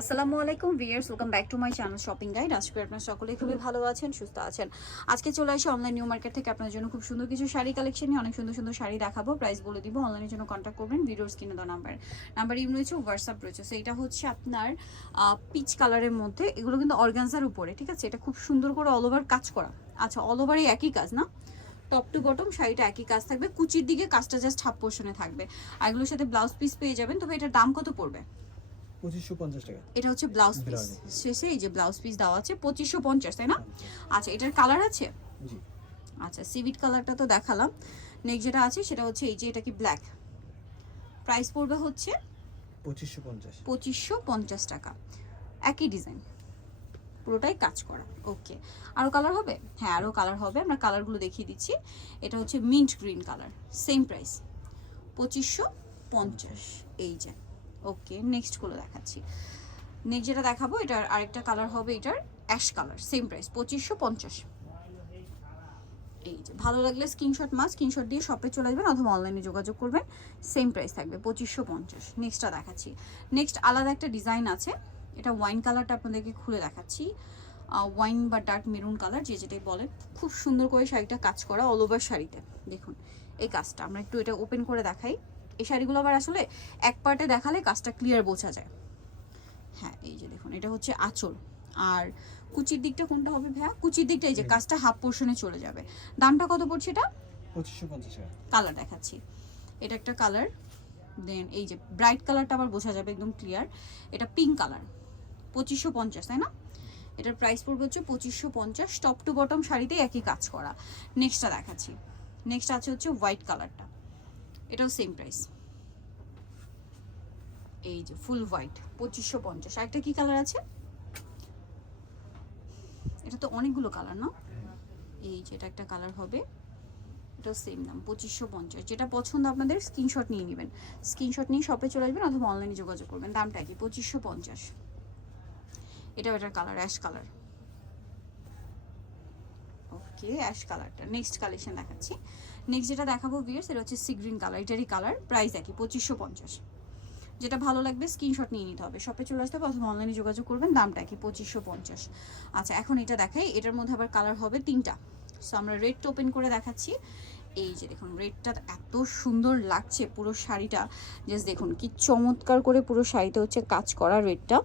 আসসালামু আলাইকুম viewers welcome back to my channel shopping guide আজকে আপনারা সকলেই খুবই ভালো আছেন, সুস্থ আছেন। আজকে চলে আসি অনলাইন নিউ মার্কেট থেকে। আপনার জন্য খুব সুন্দর কিছু শাড়ি কালেকশন নিয়ে অনেক সুন্দর সুন্দর শাড়ি দেখাবো। প্রাইস বলে দিব অনলাইনের জন্য কন্ট্যাক্ট করবেন ভিডিওর স্ক্রিনে দেওয়া নাম্বার নাম্বার ইম রয়েছে হোয়াটসঅ্যাপ রয়েছে। সো এটা হচ্ছে আপনার পিচ কালারের মধ্যে। এগুলো কিন্তু অর্গানজার উপরে, ঠিক আছে? এটা খুব সুন্দর করে অল ওভার কাজ করা। আচ্ছা অল ওভার এই একই কাজ না? টপ টু বটম শাড়িটা একই কাজ থাকবে। কুচির দিকে কাজটা জাস্ট হাফ পোর্শনে থাকবে। আর এগুলোর সাথে ব্লাউজ পিস পেয়ে যাবেন। তবে এটার দাম কত পড়বে? পঁচিশশো পঞ্চাশ টাকা। এটা হচ্ছে ব্লাউজ পিস শেষে এই যে ব্লাউজ পিস দেওয়া আছে পঁচিশশো পঞ্চাশ তাই না? আচ্ছা এটার কালার আছে? জি। আচ্ছা সিভিট কালারটা তো দেখালাম। নেক্সট যেটা আছে সেটা হচ্ছে এই যে এটা কি ব্ল্যাক প্রাইস পড়বে হচ্ছে পঁচিশশো পঞ্চাশ। টাকা। একই ডিজাইন পুরোটাই কাজ করা। ওকে আরও কালার হবে? হ্যাঁ আরও কালার হবে। আমরা কালারগুলো দেখিয়ে দিচ্ছি। এটা হচ্ছে mint green colour same price পঁচিশশো পঞ্চাশ। এই যে। ওকে নেক্সটগুলো দেখাচ্ছি। নেক্সট যেটা দেখাবো, এটার আরেকটা কালার হবে এটার অ্যাশ কালার সেম প্রাইস পঁচিশশো পঞ্চাশ। এই যে, ভালো লাগলে স্ক্রিনশট মাস স্ক্রিনশট দিয়ে শপে চলে আসবেন অথবা অনলাইনে যোগাযোগ করবেন সেম প্রাইস থাকবে, পঁচিশশো পঞ্চাশ। নেক্সটটা দেখাচ্ছি। নেক্সট আলাদা একটা ডিজাইন আছে, এটা ওয়াইন কালারটা আপনাদেরকে খুলে দেখাচ্ছি। ওয়াইন বা ডার্ক মেরুন কালার যে যেটাই বলেন, খুব সুন্দর করে শাড়িটা কাজ করা অল ওভার শাড়িতে। দেখুন, এই কাজটা, আমরা একটু এটা ওপেন করে দেখাই। এই শাড়িগুলো আবার আসলে এক পার্টে দেখালে কাজটা ক্লিয়ার বোঝা যায়। হ্যাঁ এই যে দেখুন এটা হচ্ছে আঁচল। আর কুচির দিকটা কোনটা হবে ভাইয়া? কুচির দিকটা এই যে কাজটা হাফ পোর্শনে চলে যাবে। দামটা কত পড়ছে এটা? পঁচিশশো পঞ্চাশ কালার দেখাচ্ছি। এটা একটা কালার দেন এই যে ব্রাইট কালারটা আবার বোঝা যাবে একদম ক্লিয়ার এটা পিঙ্ক কালার পঁচিশশো পঞ্চাশ তাই না? এটার প্রাইস পড়বে হচ্ছে পঁচিশশো পঞ্চাশ। টপ টু বটম শাড়িতে একই কাজ করা। নেক্সটটা দেখাচ্ছি। নেক্সট আছে হচ্ছে হোয়াইট কালারটা এটাও সেম প্রাইস এই যে ফুল হোয়াইট পঁচিশশো পঞ্চাশ। একটা কি কালার আছে? এটা তো অনেকগুলো কালার না এই যে এটা একটা কালার হবে। এটাও সেম দাম, পঁচিশশো পঞ্চাশ। যেটা পছন্দ আপনাদের স্ক্রিনশট নিয়ে নেবেন। স্ক্রিনশট নিয়ে শপে চলে আসবেন অথবা অনলাইনে যোগাযোগ করবেন। দামটা কি? পঁচিশশো পঞ্চাশ। এটাও এটার colour ash colour okay ash কালারটা নেক্সট কালেকশন দেখাচ্ছি। নেক্সট যেটা দেখাবো ভিয়ার্স এটা হচ্ছে সি গ্রিন কালার এটারই কালার প্রাইস একই, পঁচিশশো পঞ্চাশ। যেটা ভালো লাগবে স্ক্রিনশট নিয়ে নিতে হবে। শপে চলে আসতে হবে, অথবা অনলাইনে যোগাযোগ করবেন, দামটা কি পঁচিশশো পঞ্চাশ। আচ্ছা এখন এটা দেখাই, এটার মধ্যে আবার কালার হবে তিনটা। সো আমরা রেডটা ওপেন করে দেখাচ্ছি। এই যে দেখুন রেডটা এত সুন্দর লাগছে পুরো শাড়িটা। জাস্ট দেখুন, কি চমৎকার করে পুরো শাড়িতে হচ্ছে কাজ করা রেডটা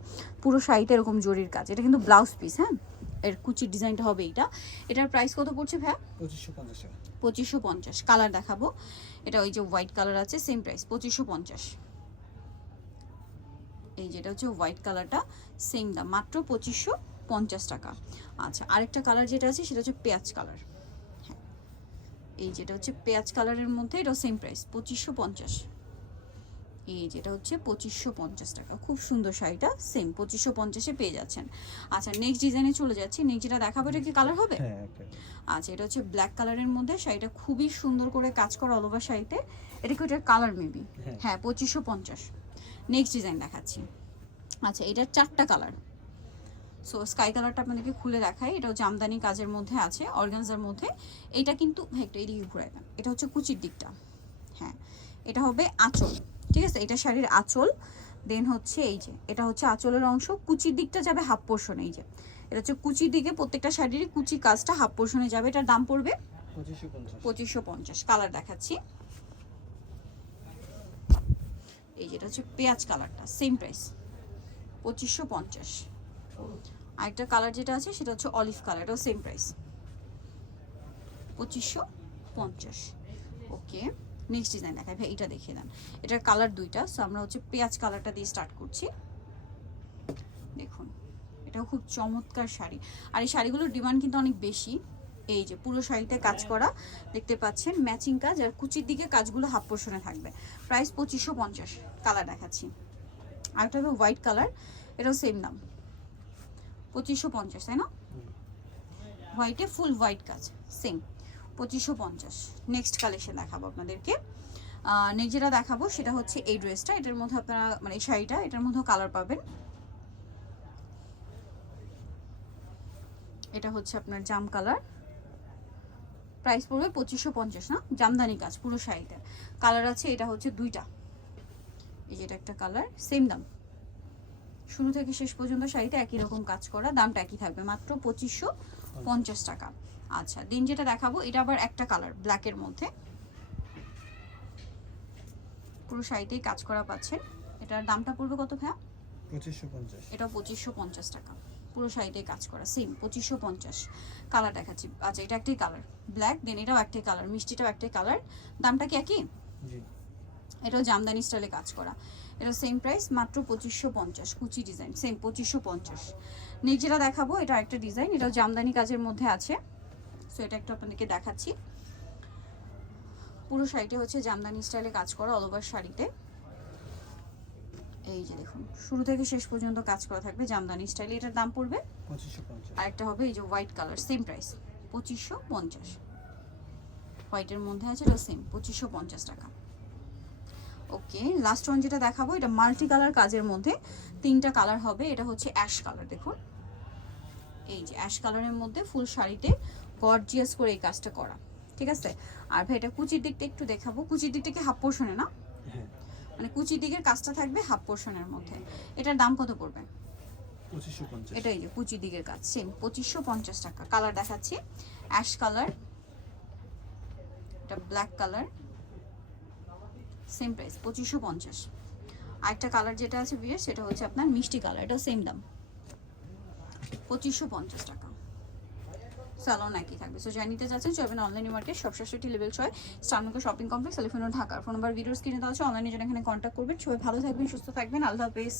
পুরো শাড়িতে এরকম জরির কাজ। এটা কিন্তু ব্লাউজ পিস হ্যাঁ? এর কুচির ডিজাইনটা হবে এটা এটার প্রাইস কত পড়ছে ভাইয়া? পঁচিশশো পঞ্চাশ পঁচিশশো পঞ্চাশ। কালার দেখাবো। এটা ওই যে হোয়াইট কালার আছে সেম প্রাইস পঁচিশশো পঞ্চাশ। এই যেটা হচ্ছে হোয়াইট কালারটা সেম দাম মাত্র পঁচিশশো পঞ্চাশ টাকা। আচ্ছা আরেকটা কালার যেটা আছে সেটা হচ্ছে পেঁয়াজ কালার হ্যাঁ। এই যেটা হচ্ছে পেঁয়াজ কালারের মধ্যে এটাও সেম প্রাইস পঁচিশশো পঞ্চাশ। এই যেটা হচ্ছে পঁচিশশো পঞ্চাশ টাকা। খুব সুন্দর শাড়িটা সেম পঁচিশশো পঞ্চাশে পেয়ে যাচ্ছেন। আচ্ছা নেক্সট ডিজাইনে চলে যাচ্ছি। নেক্সট যেটা দেখাবো এটা কি কালার হবে? হ্যাঁ আচ্ছা এটা হচ্ছে ব্ল্যাক কালারের মধ্যে। শাড়িটা খুবই সুন্দর করে কাজ করা অল ওভার শাড়িতে। এটা কি ওটার কালার মেবি হ্যাঁ। হ্যাঁ পঁচিশশো পঞ্চাশ। নেক্সট ডিজাইন দেখাচ্ছি। আচ্ছা এটার চারটা কালার সো স্কাই কালারটা আপনাদেরকে খুলে দেখাই। এটাও জামদানি কাজের মধ্যে আছে অর্গানজার মধ্যে। এটা কিন্তু হ্যাঁ একটু এদিকে ঘুরাই দেন। এটা হচ্ছে কুচির দিকটা। হ্যাঁ এটা হবে আঁচল। ঠিক আছে? এটা শাড়ির আঁচল। দেন হচ্ছে এই যে এটা হচ্ছে আঁচলের অংশ। কুচির দিকটা যাবে হাফ পোর্শন এই যে। এটা হচ্ছে কুচির দিকে প্রত্যেকটা শাড়িরই কুচি কাজটা হাফ পোর্শনে যাবে। এটার দাম পড়বে পঁচিশশো পঞ্চাশ। পঁচিশশো পঞ্চাশ। কালার দেখাচ্ছি। এই যেটা হচ্ছে পেঁয়াজ কালারটা সেম প্রাইস পঁচিশশো পঞ্চাশ। আরেকটা কালার যেটা আছে সেটা হচ্ছে অলিভ কালার এটাও সেম প্রাইস পঁচিশশো পঞ্চাশ। ওকে নেক্সট ডিজাইন দেখাই ভাই এটা দেখিয়ে দেন। এটার কালার দুইটা সো আমরা হচ্ছে পেঁয়াজ কালারটা দিয়ে স্টার্ট করছি। দেখুন এটাও খুব চমৎকার শাড়ি। আর এই শাড়িগুলোর ডিমান্ড কিন্তু অনেক বেশি। এই যে পুরো শাড়িতে কাজ করা দেখতে পাচ্ছেন ম্যাচিং কাজ আর কুচির দিকে কাজগুলো হাফ পোর্শনে থাকবে। প্রাইস পঁচিশশো পঞ্চাশ কালার দেখাচ্ছি। আরেকটা হবে হোয়াইট কালার এটাও সেম দাম। পঁচিশশো পঞ্চাশ তাই না? হোয়াইটে ফুল হোয়াইট কাজ সেম পঁচিশশো পঞ্চাশ। নেক্সট কালেকশন দেখাবো আপনাদেরকে। নেক্সট যেটা দেখাবো সেটা হচ্ছে এই ড্রেসটা এটার মধ্যে আপনারা মানে এই শাড়িটা, এটার মধ্যেও কালার পাবেন। এটা হচ্ছে আপনার জাম কালার প্রাইস পড়বে পঁচিশশো পঞ্চাশ, না? জামদানি কাজ, পুরো শাড়িতে কালার আছে, এটা হচ্ছে দুইটা। এই যে এটা একটা কালার সেম দাম। শুরু থেকে শেষ পর্যন্ত শাড়িতে একই রকম কাজ করা, দামটা একই থাকবে। মাত্র পঁচিশশো পঞ্চাশ টাকা। আচ্ছা দিন যেটা দেখাবো এটা আবার একটা কালার ব্ল্যাকের মধ্যে। পুরো শাড়িতেই কাজ করা পাচ্ছেন। এটার দামটা পড়বে কত ভাইয়া? পঁচিশশো পঞ্চাশ। এটাও পঁচিশশো পঞ্চাশ টাকা। পুরো শাড়িতেই কাজ করা সেম পঁচিশশো পঞ্চাশ। কালার দেখাচ্ছি। আচ্ছা এটা একটাই কালার ব্ল্যাক দেন এটাও একটাই কালার মিষ্টিটাও একটাই কালার দামটা কি একই? এটাও জামদানি স্টাইলে কাজ করা। এটা সেম প্রাইস মাত্র পঁচিশশো পঞ্চাশ কুচি ডিজাইন সেম পঁচিশশো পঞ্চাশ। নেক্সট যেটা দেখাবো এটা একটা ডিজাইন এটাও জামদানি কাজের মধ্যে আছে। সো এটা একটু আপনাদেরকে দেখাচ্ছি। পুরো শাড়িটা হচ্ছে জামদানি স্টাইলে কাজ করা অল ওভার শাড়িতে। এই যে দেখুন শুরু থেকে শেষ পর্যন্ত কাজ করা থাকবে জামদানি স্টাইলে এটার দাম পড়বে আর একটা হবে এই যে হোয়াইট কালার সেম প্রাইস পঁচিশশো পঞ্চাশ। হোয়াইটের মধ্যে আছে এটা সেম পঁচিশশো পঞ্চাশ টাকা। ওকে লাস্ট ওয়ান যেটা দেখাবো এটা মাল্টি কালার কাজের মধ্যে তিনটা কালার হবে এটা হচ্ছে অ্যাশ কালার দেখুন। এই যে অ্যাশ কালারের মধ্যে ফুল শাড়িতে গর্জিয়াস করে এই কাজটা করা ঠিক আছে? আর ভাই এটা কুচির দিকটা একটু দেখাবো। কুচির দিকটা কি হাফ পোর্শনে না? হ্যাঁ। মানে কুচির দিকের কাজটা থাকবে হাফ পোর্শনের মধ্যে। এটার দাম কত পড়বে? পঁচিশশো পঞ্চাশ। এটা যে কুচি দিকের কাজ সেম পঁচিশশো পঞ্চাশ টাকা। কালার দেখাচ্ছি অ্যাশ কালার এটা ব্ল্যাক কালার সেম প্রাইস পঁচিশশো পঞ্চাশ। আরেকটা কালার যেটা আছে বিয়ের সেটা হচ্ছে আপনার মিষ্টি কালার এটাও সেম দাম। পঁচিশশো পঞ্চাশ টাকা। স্যালন একই থাকবে। সো যা নিতে চাচ্ছেন চলবেন অনলাইন মার্কেট সব সাতষট্টি লেভেল ছয় স্টারনগর শপিং কমপ্লেক্স এলিফেন্ট ঢাকার ফোন নাম্বার ভিডিওস কিনে দেওয়া আছে। অনলাইনে যেন এখানে কন্ট্যাক্ট করবেন। সবাই ভালো থাকবেন, সুস্থ থাকবেন। আল্লাহ হাফেজ।